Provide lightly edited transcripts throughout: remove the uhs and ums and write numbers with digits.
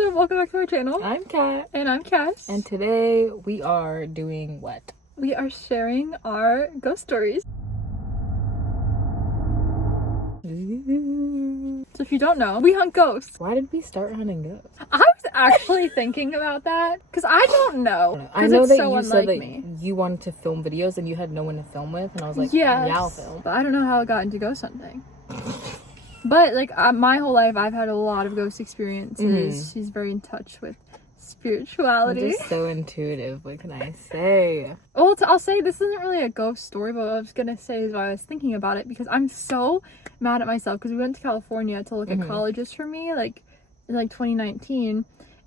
what's up? Welcome back to our channel. I'm Kat. And I'm Cass. And today we are doing what? We are sharing our ghost stories. So if you don't know, we hunt ghosts. Why did we start hunting ghosts? I was actually thinking about that because I don't know. I know that so you said that me. you wanted to film videos and you had no one to film with, and I was like, yes, yeah, I'll film. But I don't know how I got into ghost hunting. But like my whole life, I've had a lot of ghost experiences. She's very in touch with spirituality. I'm just so intuitive. What can I say? Well, I'll say this isn't really a ghost story, but what I was gonna say is why I was thinking about it, because I'm so mad at myself because we went to California to look at colleges for me, like in 2019,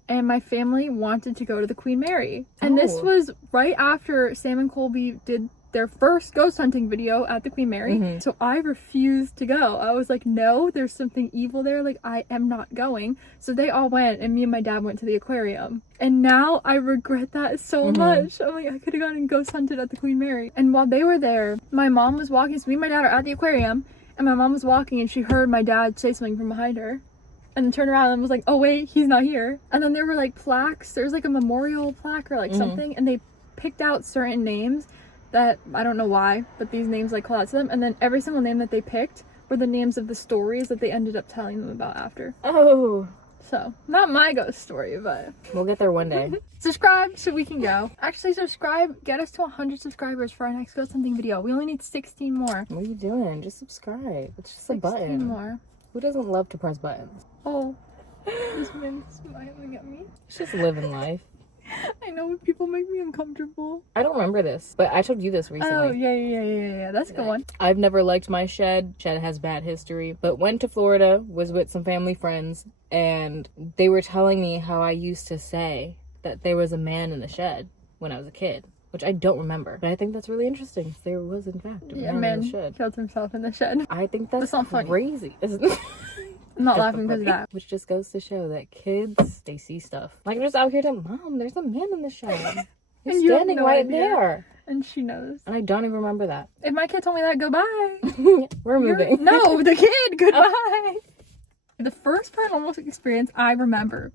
and my family wanted to go to the Queen Mary, and this was right after Sam and Colby did their first ghost hunting video at the Queen Mary. So I refused to go. I was like, no, there's something evil there. Like, I am not going. So they all went, and me and my dad went to the aquarium. And now I regret that so much. I'm like, I could have gone and ghost hunted at the Queen Mary. And while they were there, my mom was walking. So me and my dad are at the aquarium, and my mom was walking, and she heard my dad say something from behind her. And then turned around and was like, oh wait, he's not here. And then there were like plaques. There was like a memorial plaque or like something. And they picked out certain names that I don't know why, but these names like call out to them, and then every single name that they picked were the names of the stories that they ended up telling them about after. Oh. So, not my ghost story, but we'll get there one day. Subscribe so we can go. Actually, subscribe, get us to 100 subscribers for our next ghost hunting video. We only need 16 more. What are you doing? Just subscribe. It's just a 16 button. more. Who doesn't love to press buttons? Oh, this man's smiling at me. It's just living life. I know people make me uncomfortable. I don't remember this, but I told you this recently. Oh, yeah. That's a good one. I've never liked my shed. Shed has bad history. But went to Florida, was with some family friends, and they were telling me how I used to say that there was a man in the shed when I was a kid, which I don't remember. But I think that's really interesting. There was, in fact, a man in the shed. Killed himself in the shed. I think that's not crazy, isn't it? I'm not laughing because of that. Which just goes to show that kids, they see stuff. Like, I'm just out here telling Mom, there's a man in the shed. He's standing right there. And she knows. And I don't even remember that. If my kid told me that, goodbye. We're moving. No, the kid, goodbye. The first paranormal experience I remember,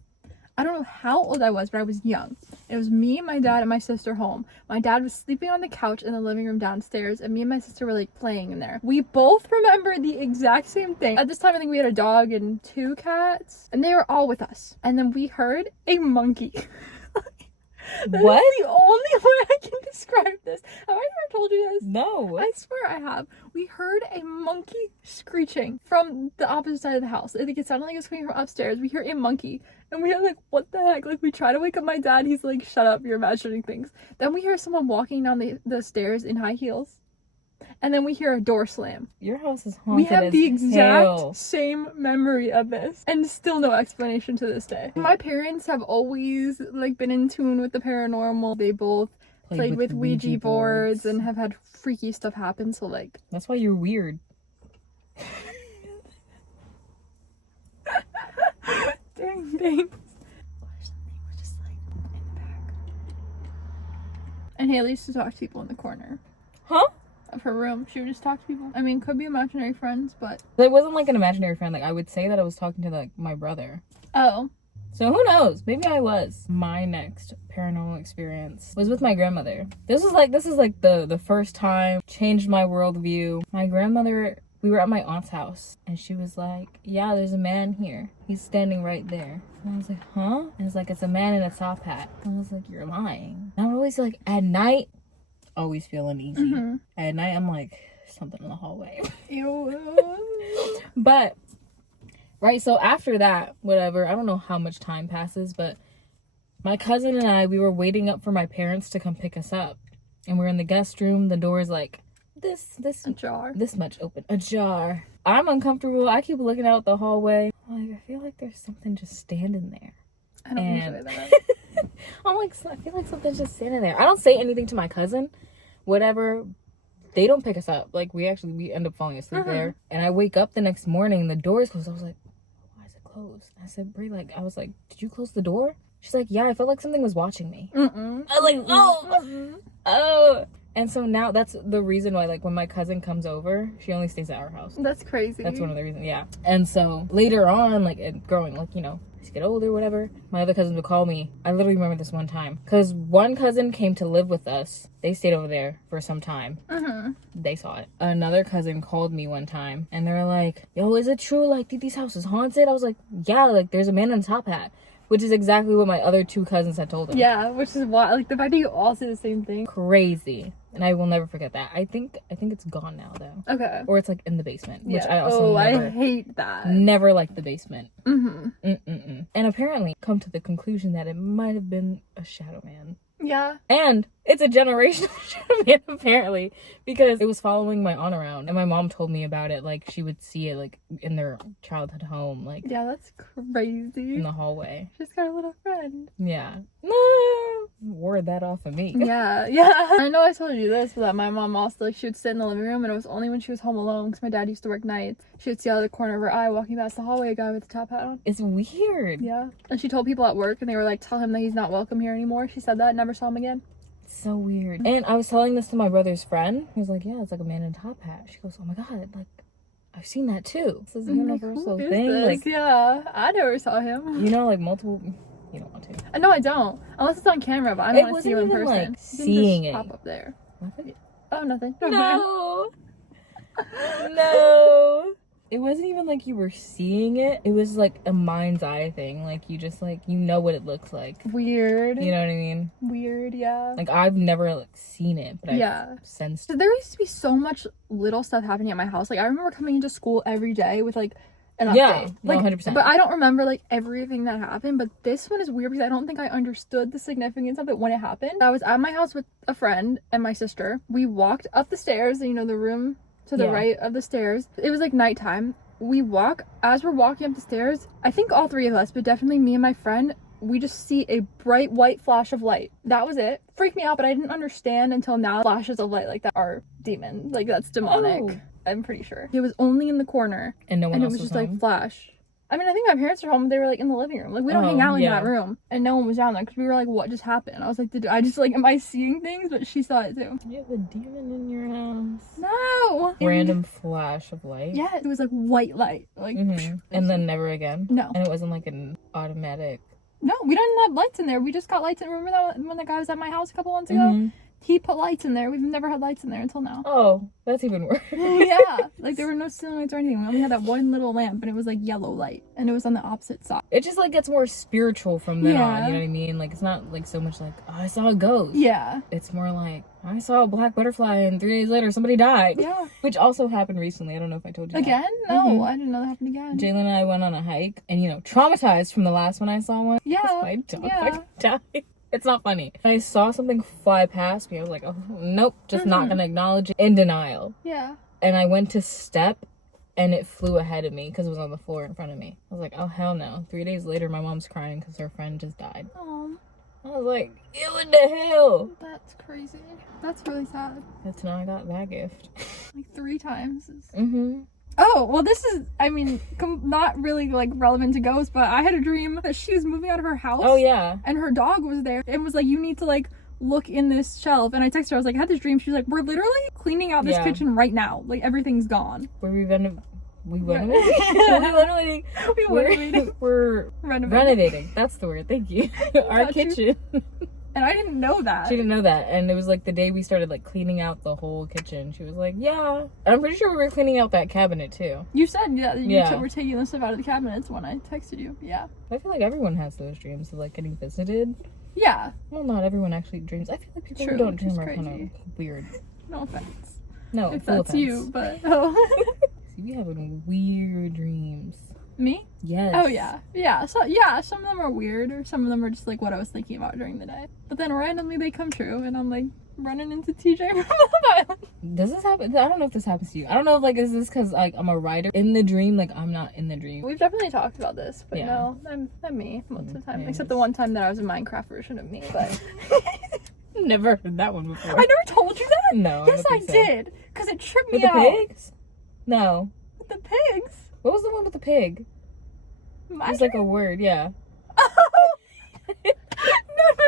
I don't know how old I was, but I was young. It was me, my dad, and my sister home. My dad was sleeping on the couch in the living room downstairs, and me and my sister were like playing in there. We both remember the exact same thing. At this time, I think we had a dog and 2 cats, and they were all with us. And then we heard a monkey. What? That's the only way I can describe this. Have I ever told you this? No. I swear I have. We heard a monkey screeching from the opposite side of the house. I think it sounded like it was coming from upstairs. We hear a monkey. And we are like, what the heck? Like, we try to wake up my dad. He's like, shut up, you're imagining things. Then we hear someone walking down the stairs in high heels. And then we hear a door slam. Your house is haunted. We have the exact hell. same memory of this. And still no explanation to this day. My parents have always like been in tune with the paranormal. They both played with Ouija boards and have had freaky stuff happen. So like... That's why you're weird. Dang. And Haley used to talk to people in the corner. Huh? Of her room. She would just talk to people. I mean, could be imaginary friends, but... It wasn't like an imaginary friend. Like, I would say that I was talking to, like, my brother. Oh. So who knows? Maybe I was. My next paranormal experience was with my grandmother. This is like the first time, changed my worldview. My grandmother, we were at my aunt's house, and she was like, yeah, there's a man here. He's standing right there. And I was like, huh? And it's like, it's a man in a top hat. And I was like, you're lying. And I would always like, at night, always feel uneasy. At night, I'm like, something in the hallway. Ew. But, right, so after that, whatever, I don't know how much time passes, but my cousin and I, we were waiting up for my parents to come pick us up. And we're in the guest room. The door is like this ajar. This much open. Ajar. I'm uncomfortable. I keep looking out the hallway. I'm like, I feel like there's something just standing there. I don't enjoy that. I'm like, I feel like something's just standing there. I don't say anything to my cousin. Whatever. They don't pick us up. Like, we end up falling asleep there. And I wake up the next morning and the door is closed. I was like, why is it closed? I said, Brie, I was like, did you close the door? She's like, yeah, I felt like something was watching me. I was like, oh. And so now that's the reason why, like, when my cousin comes over, she only stays at our house. That's crazy. That's one of the reasons, yeah. And so later on, like, growing, like, you know, as you get older, whatever, my other cousins would call me. I literally remember this one time. Because one cousin came to live with us. They stayed over there for some time. Mm-hmm. They saw it. Another cousin called me one time. And they're like, yo, is it true, like, Titi's house is haunted? I was like, yeah, like, there's a man in a top hat. Which is exactly what my other two cousins had told them. Yeah, which is why, like, the fact that you all say the same thing. Crazy. And I will never forget that. I think it's gone now, though. Okay. Or it's, like, in the basement. Which Yeah. I also I hate that. never liked the basement. Mm-hmm. Mm-mm-mm. And apparently come to the conclusion that it might have been a shadow man. Yeah. And it's a generational shadow man, apparently, because it was following my aunt around, and my mom told me about it. Like, she would see it, like, in their childhood home, like, Yeah, that's crazy. in the hallway. She's got a little friend. Yeah. No, ward that off of me. Yeah. I know I told you this, but that my mom also, like, she would sit in the living room, and it was only when she was home alone, because my dad used to work nights. She would see out of the corner of her eye walking past the hallway a guy with a top hat on. It's weird. Yeah. And she told people at work, and they were like, tell him that he's not welcome here anymore. She said that, never saw him again. It's so weird. And I was telling this to my brother's friend. He was like, yeah, it's like a man in a top hat. She goes, oh my god, like, I've seen that too. This is a universal Who is thing. this? Like, yeah, I never saw him. you know, like, multiple... You don't want to. No, I don't. Unless it's on camera, but I don't want to see you in wasn't person. even, like, You can seeing just it. pop up there. Nothing? Oh, nothing. No. No. It wasn't even like you were seeing it. It was like a mind's eye thing. Like, you just, like, you know what it looks like. Weird. You know what I mean? Weird, yeah. Like, I've never, like, seen it, but Yeah. I've sensed So there used to be so much little stuff happening at my house. Like, I remember coming into school every day with, like, an update. Yeah, no, like, 100%. But I don't remember, like, everything that happened. But this one is weird because I don't think I understood the significance of it when it happened. I was at my house with a friend and my sister. We walked up the stairs, you know, the room to the right of the stairs. It was, like, nighttime. As we're walking up the stairs, I think all three of us, but definitely me and my friend, we just see a bright white flash of light. That was it. Freaked me out, but I didn't understand until now. Flashes of light like that are demon. Like, that's demonic. Oh. I'm pretty sure. It was only in the corner. And no one and else it was just home? like flash. I mean, I think my parents were home. They were like in the living room. Like, we don't hang out in that room. And no one was down there because we were like, what just happened? I was like, am I seeing things? But she saw it too. You have a demon in your house. No. Random flash of light. Yeah, it was like white light. Like, and then never again. No. And it wasn't like an automatic. No, we didn't have lights in there. We just got lights in. Remember that when the guy was at my house a couple months ago? He put lights in there. We've never had lights in there until now. Oh, that's even worse. Yeah, like there were no ceiling lights or anything. We only had that one little lamp, and it was like yellow light, and it was on the opposite side. It just like gets more spiritual from then on. You know what I mean? Like, it's not like so much like, oh, I saw a ghost. Yeah. It's more like, I saw a black butterfly, and 3 days later somebody died. Yeah. Which also happened recently. I don't know if I told you Again? that. No, I didn't know that happened again. Jalen and I went on a hike, and you know, traumatized from the last one I saw one. Yeah. My dog fucking died. It's not funny. I saw something fly past me. I was like, oh, nope, just not gonna acknowledge it. In denial. Yeah. And I went to step, and it flew ahead of me because it was on the floor in front of me. I was like, oh, hell no. 3 days later, my mom's crying because her friend just died. Oh, I was like, ew, what the hell? that's crazy. That's really sad. That's now I got that gift. Like 3 times. Oh, well, this is, I mean, not really, like, relevant to ghosts, but I had a dream that she was moving out of her house. Oh, yeah. And her dog was there and was like, you need to, like, look in this shelf. And I texted her, I was like, I had this dream. She was like, we're literally cleaning out this kitchen right now. Like, everything's gone. We're renovating. We're renovating. That's the word. Thank you. Our kitchen. And I didn't know that. She didn't know that. And it was like the day we started like cleaning out the whole kitchen. She was like, yeah. And I'm pretty sure we were cleaning out that cabinet too. You said, you were taking the stuff out of the cabinets when I texted you. Yeah. I feel like everyone has those dreams of like getting visited. Yeah. Well, not everyone actually dreams. I feel like people who don't dream are kind of weird. No offense. No, if full that's offense. You, but See, we having weird dreams. Me? Yes. Oh yeah. Yeah. So yeah, some of them are weird, or some of them are just like what I was thinking about during the day. But then randomly they come true, and I'm like running into TJ from Love Island. Does this happen? I don't know if this happens to you. I don't know if like is this because like I'm a writer in the dream, like I'm not in the dream. We've definitely talked about this, but no, I'm me most of the time, except the one time that I was a Minecraft version of me. But never heard that one before. I never told you that. No. Yes, I did, because it tripped me out. With the pigs? No. With the pigs. What was the one with the pig? It was like a word, yeah.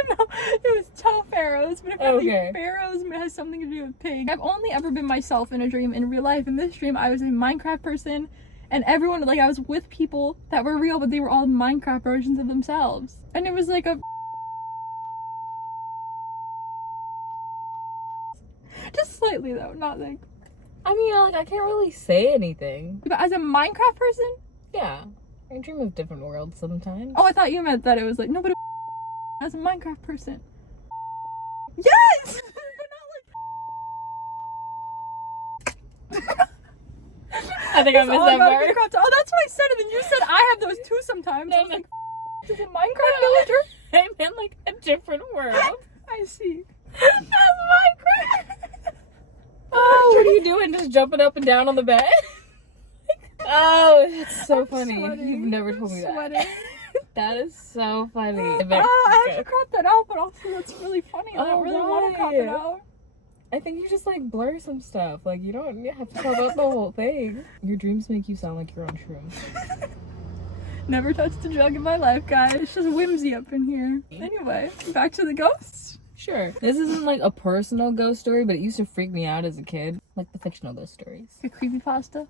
No. It was toe pharaohs, but apparently Okay. pharaohs has something to do with pigs. I've only ever been myself in a dream in real life. In this dream, I was a Minecraft person, and everyone, like, I was with people that were real, but they were all Minecraft versions of themselves. And it was like a... Just slightly, though, not like... I mean, like, I can't really say anything. But as a Minecraft person? Yeah. I dream of different worlds sometimes. Oh, I thought you meant that it was like, no, but as a Minecraft person. Yes! But not like... I think I missed that part. Oh, that's what I said, and then you said I have those too sometimes. No, I was like, is it Minecraft villager? I meant like a different world. I see. That's Minecraft. Oh, what are you doing? Just jumping up and down on the bed? Oh, it's so funny. Sweating. You've never told me Sweating. that. That is so funny. I have to crop that out, but also that's really funny. I don't really want to crop it right. out. I think you just like blur some stuff. Like you don't have to talk about the whole thing. Your dreams make you sound like you're on shrooms. Never touched a drug in my life, guys. It's just whimsy up in here. Anyway, back to the ghosts. Sure. This isn't like a personal ghost story, but it used to freak me out as a kid. Like the fictional ghost stories. A creepypasta.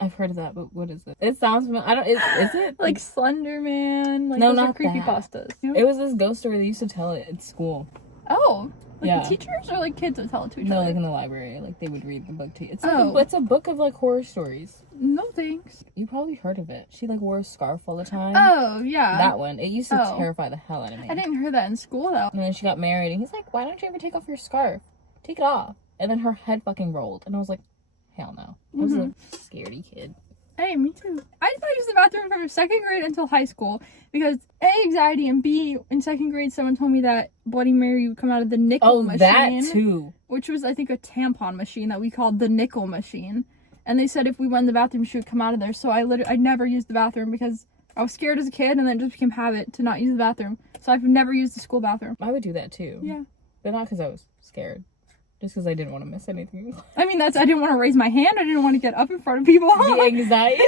I've heard of that, but what is it? It sounds familiar. I don't. Is it Like Slender Man. Like No, those are not that. creepypastas. You know? It was this ghost story they used to tell it at school. Oh. Like Yeah. the teachers or like kids would tell it to each No, other? like in the library. Like they would read the book to you. It's like Oh. it's a book of like horror stories. No thanks. You probably heard of it. She like wore a scarf all the time. Oh, yeah. That one. It used to Oh. terrify the hell out of me. I didn't hear that in school though. And then she got married, and he's like, "Why don't you ever take off your scarf? Take it off." And then her head fucking rolled, and I was like, "Hell no!" I was a scaredy kid. Hey, me too. I did not use the bathroom from second grade until high school because A, anxiety, and B, in second grade someone told me that Bloody Mary would come out of the nickel machine. That too. Which was, I think, a tampon machine that we called the nickel machine. And they said if we went in the bathroom, she would come out of there. So I never used the bathroom because I was scared as a kid, and then it just became habit to not use the bathroom. So I've never used the school bathroom. I would do that too. Yeah. But not because I was scared. Just because I didn't want to miss anything. I mean, I didn't want to raise my hand. I didn't want to get up in front of people. The anxiety.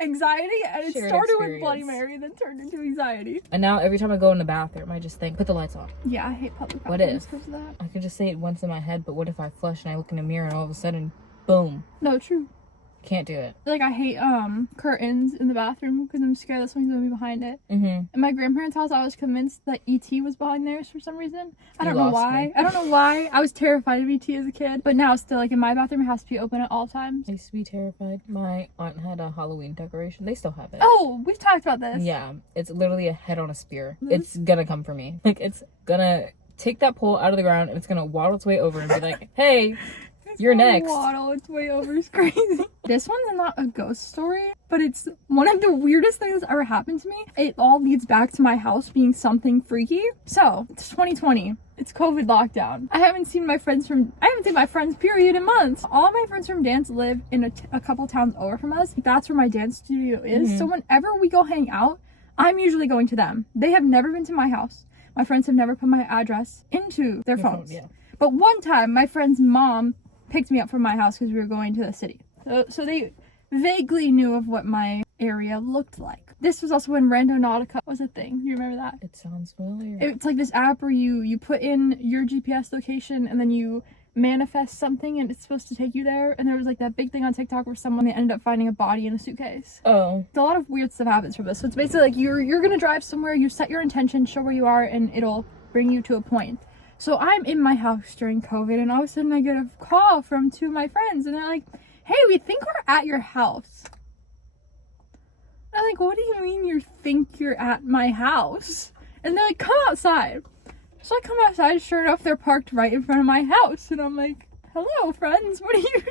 Anxiety, and it Shared started with experience. Bloody Mary, then turned into anxiety. And now every time I go in the bathroom, I just think, put the lights on. Yeah, I hate public What bathrooms if? because of that. I could just say it once in my head, but what if I flush and I look in a mirror and all of a sudden, boom. No, true. Can't do it. Like, I hate curtains in the bathroom because I'm scared that something's gonna be behind it. Mm-hmm. In my grandparents' house, I was convinced that E.T. was behind theirs for some reason. I don't know lost why. me. I don't know why. I was terrified of E.T. as a kid. But now, still, like, in my bathroom, it has to be open at all times. I used to be terrified. My aunt had a Halloween decoration. They still have it. Oh, we've talked about this. Yeah, it's literally a head on a spear. This- It's gonna come for me. Like, it's gonna take that pole out of the ground and it's gonna waddle its way over and be like, hey, you're gonna next. Waddle its way over is crazy. This one's not a ghost story, but it's one of the weirdest things that ever happened to me. It all leads back to my house being something freaky. So, it's 2020. It's COVID lockdown. I haven't seen my friends period in months. All my friends from dance live in a couple towns over from us. That's where my dance studio is. Mhm. So whenever we go hang out, I'm usually going to them. They have never been to my house. My friends have never put my address into their Your phone, phones. yeah. But one time, my friend's mom picked me up from my house because we were going to the city. So they vaguely knew of what my area looked like. This was also when Randonautica was a thing. You remember that? It sounds familiar. It's like this app where you put in your GPS location and then you manifest something and it's supposed to take you there. And there was like that big thing on TikTok where they ended up finding a body in a suitcase. Oh. A lot of weird stuff happens from this. So it's basically like you're gonna drive somewhere, you set your intention, show where you are, and it'll bring you to a point. So I'm in my house during COVID, and all of a sudden I get a call from two of my friends, and they're like, hey, we think we're at your house. And I'm like, what do you mean you think you're at my house? And they're like, come outside. So I come outside, sure enough, they're parked right in front of my house. And I'm like, hello, friends, what are you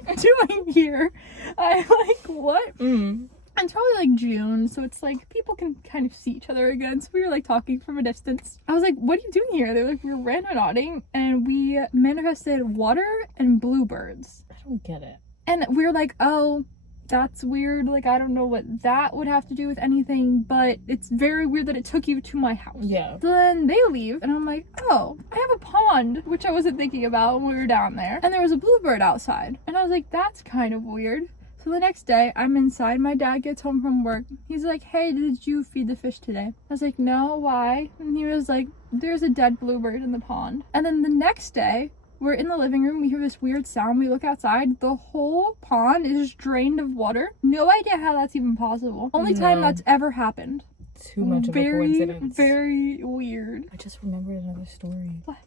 doing here? I'm like, what? Mm. And it's probably like June, so it's like people can kind of see each other again. So we were like talking from a distance. I was like, what are you doing here? They're like, we were randonauting and we manifested water and bluebirds. I don't get it. And we were like, oh, that's weird. Like, I don't know what that would have to do with anything, but it's very weird that it took you to my house. Yeah. Then they leave, and I'm like, oh, I have a pond, which I wasn't thinking about when we were down there. And there was a bluebird outside. And I was like, that's kind of weird. So So the next day, I'm inside. My dad gets home from work. He's like, hey, did you feed the fish today? I was like, no, why? And he was like, there's a dead bluebird in the pond. And then the next day, we're in the living room. We hear this weird sound. We look outside. The whole pond is drained of water. No idea how that's even possible. Only time that's ever happened. Too much of a coincidence. Very weird. I just remembered another story. What?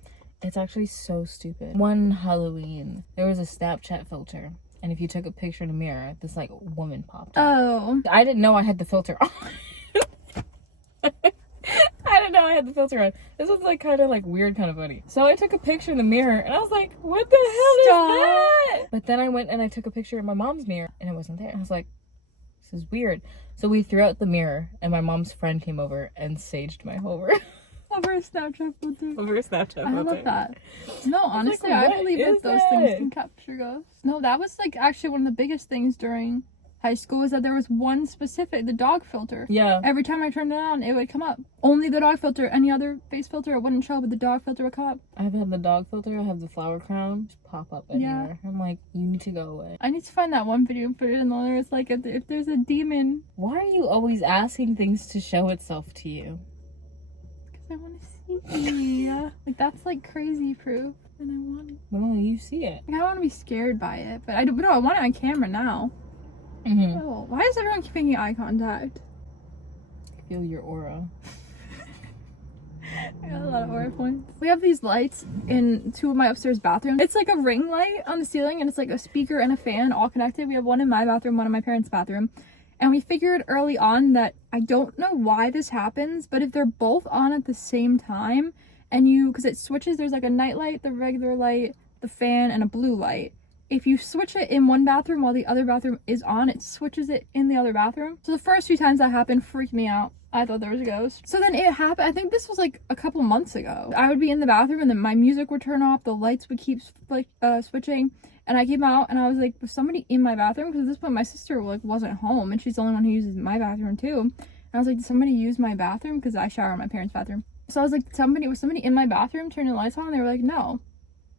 It's actually so stupid. One Halloween, there was a Snapchat filter. And if you took a picture in a mirror, this, like, woman popped up. Oh. I didn't know I had the filter on. I didn't know I had the filter on. This was, like, kind of, like, weird, kind of funny. So I took a picture in the mirror, and I was like, what the hell is that? But then I went and I took a picture in my mom's mirror, and it wasn't there. I was like, this is weird. So we threw out the mirror, and my mom's friend came over and saged my whole room. Over a Snapchat filter. Over a Snapchat filter. I love that. No, honestly, like, I believe that those things can capture ghosts. No, that was like actually one of the biggest things during high school was that there was one specific, the dog filter. Yeah. Every time I turned it on, it would come up. Only the dog filter. Any other face filter, it wouldn't show, but the dog filter would come up. I've had the dog filter. I have the flower crown. Just pop up anywhere. Yeah. I'm like, you need to go away. I need to find that one video and put it in there. It's like if there's a demon. Why are you always asking things to show itself to you? Because I want to see. Like that's like crazy proof, and I want it. Well, you see it. Like, I don't want to be scared by it, but I do. No, I want it on camera now. Mm-hmm. Oh, why does everyone keep making eye contact? Feel your aura. I got a lot of aura points. We have these lights in two of my upstairs bathrooms. It's like a ring light on the ceiling, and it's like a speaker and a fan all connected. We have one in my bathroom, one in my parents' bathroom. And we figured early on that I don't know why this happens, but if they're both on at the same time, and because it switches, there's like a night light, the regular light, the fan, and a blue light. If you switch it in one bathroom while the other bathroom is on, it switches it in the other bathroom. So the first few times that happened freaked me out. I thought there was a ghost. So then it happened, I think this was like a couple months ago. I would be in the bathroom and then my music would turn off, the lights would keep switching. And I came out and I was like, was somebody in my bathroom? Because at this point my sister like wasn't home and she's the only one who uses my bathroom too. And I was like, did somebody use my bathroom? Because I shower in my parents' bathroom. So I was like, was somebody in my bathroom turning the lights on? And they were like, no.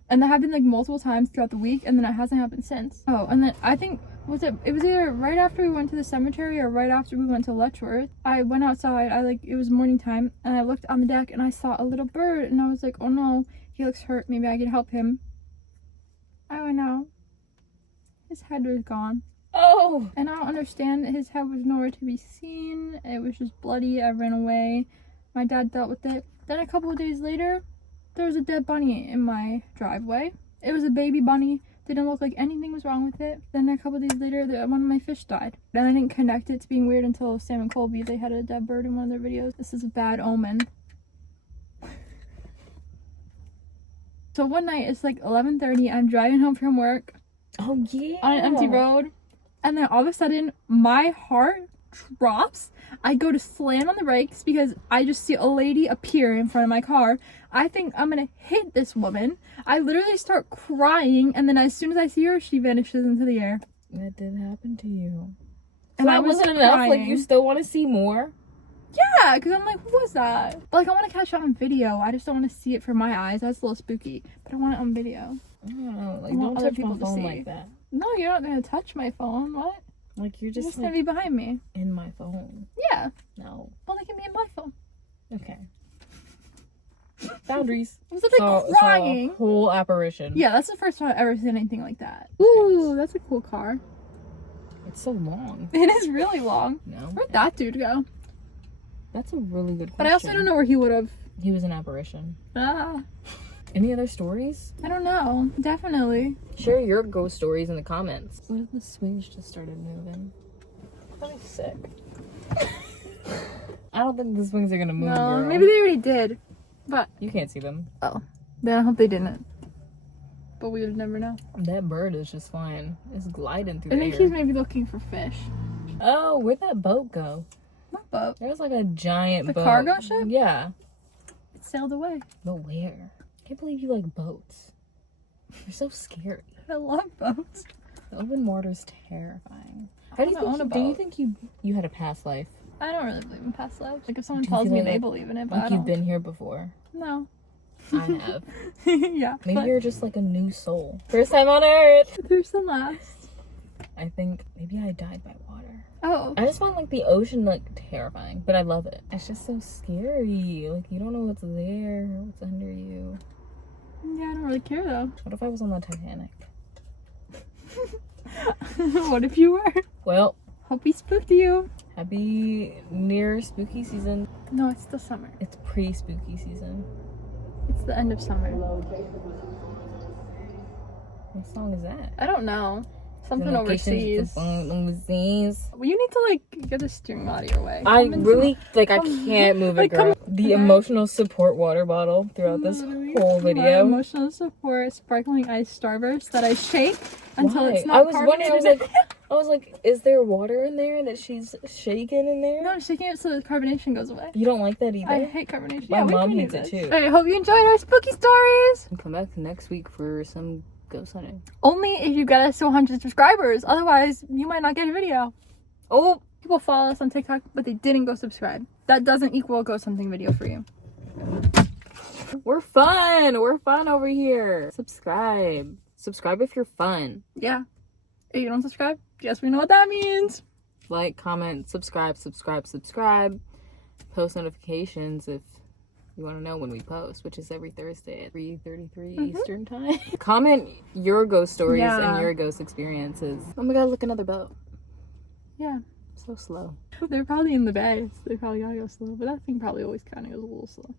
And that happened like multiple times throughout the week, and then it hasn't happened since. Oh, and then I think it was either right after we went to the cemetery or right after we went to Letchworth. I went outside, it was morning time, and I looked on the deck and I saw a little bird, and I was like, oh no, he looks hurt, maybe I can help him. I went out. His head was gone. Oh! And I don't understand, his head was nowhere to be seen. It was just bloody. I ran away. My dad dealt with it. Then a couple of days later, there was a dead bunny in my driveway. It was a baby bunny. Didn't look like anything was wrong with it. Then a couple of days later, one of my fish died. And I didn't connect it to being weird until Sam and Colby, they had a dead bird in one of their videos. This is a bad omen. So one night, it's like 11:30. I'm driving home from work. Oh, yeah. On an empty road. And then all of a sudden, my heart drops. I go to slam on the brakes because I just see a lady appear in front of my car. I think I'm gonna hit this woman. I literally start crying, and then as soon as I see her, she vanishes into the air. That did happen to you. And that wasn't enough? Like, you still want to see more? Yeah, because I'm like, what was that? But, like, I want to catch it on video. I just don't want to see it from my eyes. That's a little spooky. But I want it on video. I don't know. Like, don't touch my phone like that. No, you're not gonna touch my phone. What? Like, you're just gonna be behind me. In my phone. Yeah. No. Well, they can be in my phone. Okay. Boundaries. I was like crying. So whole apparition. Yeah, that's the first time I've ever seen anything like that. Ooh, that's a cool car. It's so long. It is really long. No. Where'd that dude go? That's a really good question. But I also don't know where he would have. He was an apparition. Ah. Any other stories? I don't know. Definitely. Share your ghost stories in the comments. What if the swings just started moving? That'd be sick. I don't think the swings are gonna move. No, girl. maybe they already did. But you can't see them. Oh. Then I hope they didn't. But we would never know. That bird is just flying. It's gliding through the I air. think he's maybe looking for fish. Oh, where'd that boat go? What boat? There's like a giant boat. The cargo ship? Yeah. It sailed away. But where? I can't believe you like boats. They're so scary. I love boats. The open water's terrifying. Do you think you had a past life? I don't really believe in past lives. Like if someone tells me they believe in it, but I don't. You've been here before. No. I have. Yeah. Maybe you're just like a new soul. First time on Earth. First and last. I I think maybe I died by water. Oh. I just find like the ocean like terrifying, but I love it. It's just so scary. Like you don't know what's there, what's under you. Yeah, I don't really care though. What if I was on the Titanic? What if you were? Well, hope he spooked you. happy near spooky season. No, it's still summer. It's pre-spooky season. It's the end of summer. What song is that? I don't know. Something overseas. Overseas. Well, you need to like get the steering wheel out of your way. I really like. I can't move it, girl. The emotional support water bottle throughout this whole My video. emotional support sparkling ice starburst that I shake until it's not I was carbonated. wondering. I was like, is there water in there that she's shaking in there? No, I'm shaking it so the carbonation goes away. You don't like that either. I hate carbonation. My Yeah, mom we hates it too. I hope you enjoyed our spooky stories. Come back next week for some ghost hunting. Only if you get us to 100 subscribers. Otherwise, you might not get a video. Oh, People follow us on TikTok, but they didn't go subscribe. That doesn't equal a ghost hunting video for you. we're fun. We're fun over here. Subscribe. Subscribe if you're fun. Yeah. If you don't subscribe, guess we know what that means. Like, comment, subscribe. Post notifications if you want to know when we post, which is every Thursday at 3:33 Eastern time. Comment your ghost stories and your ghost experiences. Oh my god, look, another boat. Yeah. So slow. They're probably in the bay, so they probably gotta go slow. But that thing probably always kind of goes a little slow.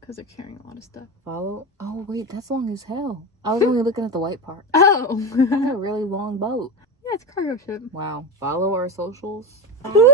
Because they're carrying a lot of stuff. Follow? Oh, wait, that's long as hell. I was only looking at the white part. Oh! That's a really long boat. Yeah, it's a cargo ship. Wow. Follow our socials. Woo!